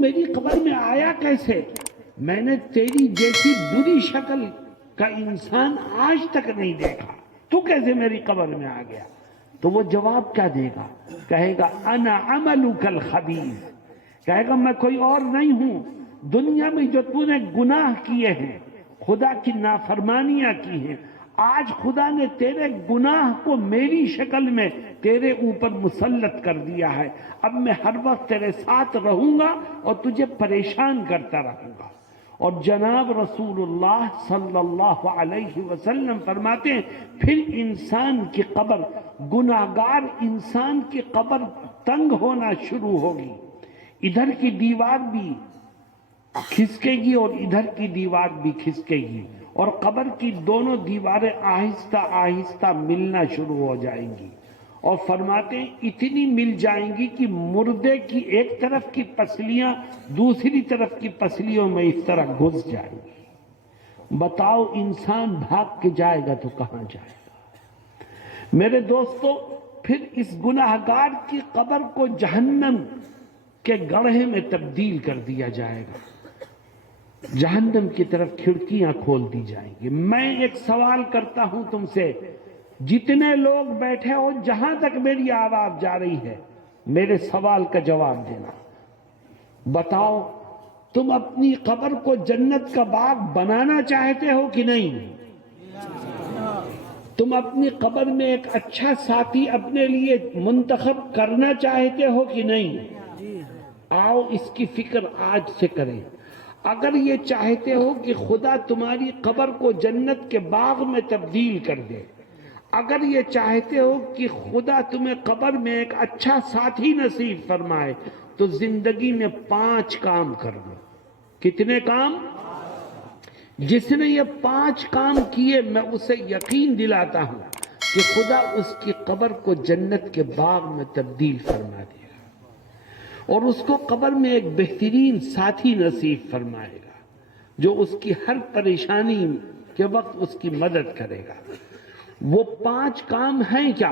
میری قبر میں آیا کیسے؟ میں نے تیری جیسی بری شکل کا انسان آج تک نہیں دیکھا، تو کیسے میری قبر میں آ گیا؟ تو وہ جواب کیا دے گا؟ کہے گا انا عملک الخبیث، کہے گا میں کوئی اور نہیں ہوں، دنیا میں جو تو نے گناہ کیے ہیں، خدا کی نافرمانیاں کی ہیں، آج خدا نے تیرے گناہ کو میری شکل میں تیرے اوپر مسلط کر دیا ہے، اب میں ہر وقت تیرے ساتھ رہوں گا اور تجھے پریشان کرتا رہوں گا۔ اور جناب رسول اللہ صلی اللہ علیہ وسلم فرماتے ہیں پھر انسان کی قبر، گناہگار انسان کی قبر تنگ ہونا شروع ہوگی، ادھر کی دیوار بھی کھسکے گی اور ادھر کی دیوار بھی کھسکے گی، اور قبر کی دونوں دیواریں آہستہ آہستہ ملنا شروع ہو جائیں گی، اور فرماتے ہیں اتنی مل جائیں گی کہ مردے کی ایک طرف کی پسلیاں دوسری طرف کی پسلیوں میں اس طرح گھس جائیں گی۔ بتاؤ انسان بھاگ کے جائے گا تو کہاں جائے گا؟ میرے دوستو، پھر اس گناہگار کی قبر کو جہنم کے گڑھے میں تبدیل کر دیا جائے گا، جہنم کی طرف کھڑکیاں کھول دی جائیں گی۔ میں ایک سوال کرتا ہوں تم سے، جتنے لوگ بیٹھے ہو جہاں تک میری آواز جا رہی ہے، میرے سوال کا جواب دینا۔ بتاؤ تم اپنی قبر کو جنت کا باغ بنانا چاہتے ہو کہ نہیں؟ تم اپنی قبر میں ایک اچھا ساتھی اپنے لیے منتخب کرنا چاہتے ہو کہ نہیں؟ آؤ اس کی فکر آج سے کریں۔ اگر یہ چاہتے ہو کہ خدا تمہاری قبر کو جنت کے باغ میں تبدیل کر دے، اگر یہ چاہتے ہو کہ خدا تمہیں قبر میں ایک اچھا ساتھی نصیب فرمائے، تو زندگی میں 5 کام کر لو۔ کتنے کام؟ جس نے یہ 5 کام کیے میں اسے یقین دلاتا ہوں کہ خدا اس کی قبر کو جنت کے باغ میں تبدیل فرما دے گا، اور اس کو قبر میں ایک بہترین ساتھی نصیب فرمائے گا جو اس کی ہر پریشانی کے وقت اس کی مدد کرے گا۔ وہ 5 کام ہیں کیا؟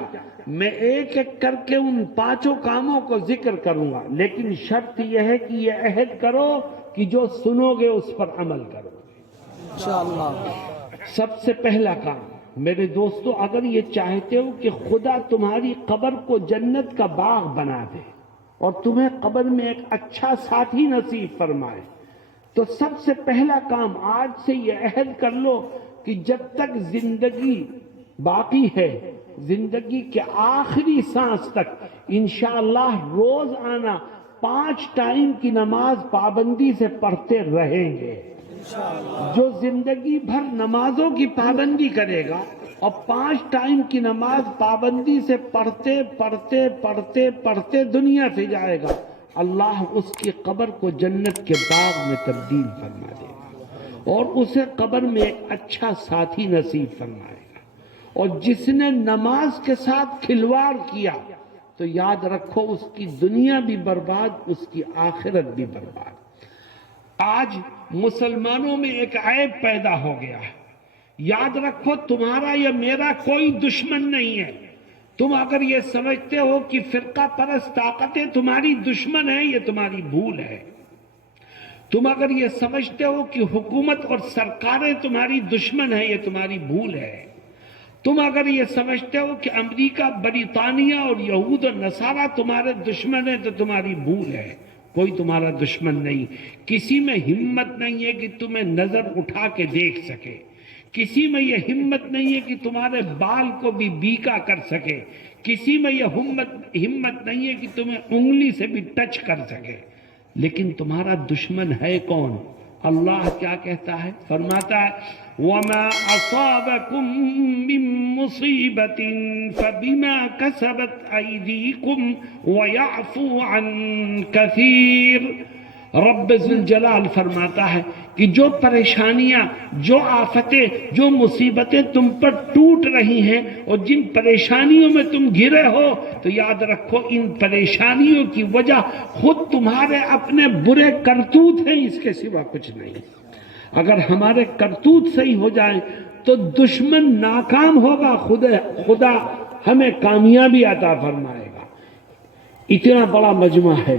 میں ایک ایک کر کے ان 5 کاموں کو ذکر کروں گا، لیکن شرط یہ ہے کہ یہ عہد کرو کہ جو سنو گے اس پر عمل کرو گے انشاءاللہ۔ سب سے پہلا کام میرے دوستو، اگر یہ چاہتے ہو کہ خدا تمہاری قبر کو جنت کا باغ بنا دے اور تمہیں قبر میں ایک اچھا ساتھی نصیب فرمائے، تو سب سے پہلا کام آج سے یہ عہد کر لو کہ جب تک زندگی باقی ہے، زندگی کے آخری سانس تک انشاءاللہ روز آنا 5 ٹائم کی نماز پابندی سے پڑھتے رہیں گے۔ جو زندگی بھر نمازوں کی پابندی کرے گا اور 5 ٹائم کی نماز پابندی سے پڑھتے پڑھتے پڑھتے پڑھتے دنیا سے جائے گا، اللہ اس کی قبر کو جنت کے باغ میں تبدیل فرما دے گا اور اسے قبر میں ایک اچھا ساتھی نصیب فرمائے گا۔ اور جس نے نماز کے ساتھ کھلواڑ کیا تو یاد رکھو اس کی دنیا بھی برباد، اس کی آخرت بھی برباد۔ آج مسلمانوں میں ایک عیب پیدا ہو گیا ہے، یاد رکھو تمہارا یا میرا کوئی دشمن نہیں ہے۔ تم اگر یہ سمجھتے ہو کہ فرقہ پرست طاقتیں تمہاری دشمن ہیں، یہ تمہاری بھول ہے۔ تم اگر یہ سمجھتے ہو کہ حکومت اور سرکاریں تمہاری دشمن ہیں، یہ تمہاری بھول ہے۔ تم اگر یہ سمجھتے ہو کہ امریکہ، برطانیہ اور یہود و نصارہ تمہارے دشمن ہیں تو تمہاری بھول ہے۔ کوئی تمہارا دشمن نہیں۔ کسی میں ہمت نہیں ہے کہ تمہیں نظر اٹھا کے دیکھ سکے، کسی میں یہ ہمت نہیں ہے کہ تمہارے بال کو بھی بیکا کر سکے، کسی میں یہ ہمت نہیں ہے کہ تمہیں انگلی سے بھی ٹچ کر سکے، لیکن تمہارا دشمن ہے کون؟ اللہ کیا کہتا ہے؟ فرماتا ہے وَمَا أَصَابَكُم مِّن مُّصِيبَةٍ فَبِمَا كَسَبَتْ أَيْدِيكُمْ وَيَعْفُو عَن كَثِيرٍ۔ رب ذوالجلال فرماتا ہے کہ جو پریشانیاں، جو آفتیں، جو مصیبتیں تم پر ٹوٹ رہی ہیں اور جن پریشانیوں میں تم گرے ہو، تو یاد رکھو ان پریشانیوں کی وجہ خود تمہارے اپنے برے کرتوت ہیں، اس کے سوا کچھ نہیں۔ اگر ہمارے کرتوت صحیح ہو جائیں تو دشمن ناکام ہوگا، خدا ہمیں کامیابی عطا فرمائے گا۔ اتنا بڑا مجمع ہے،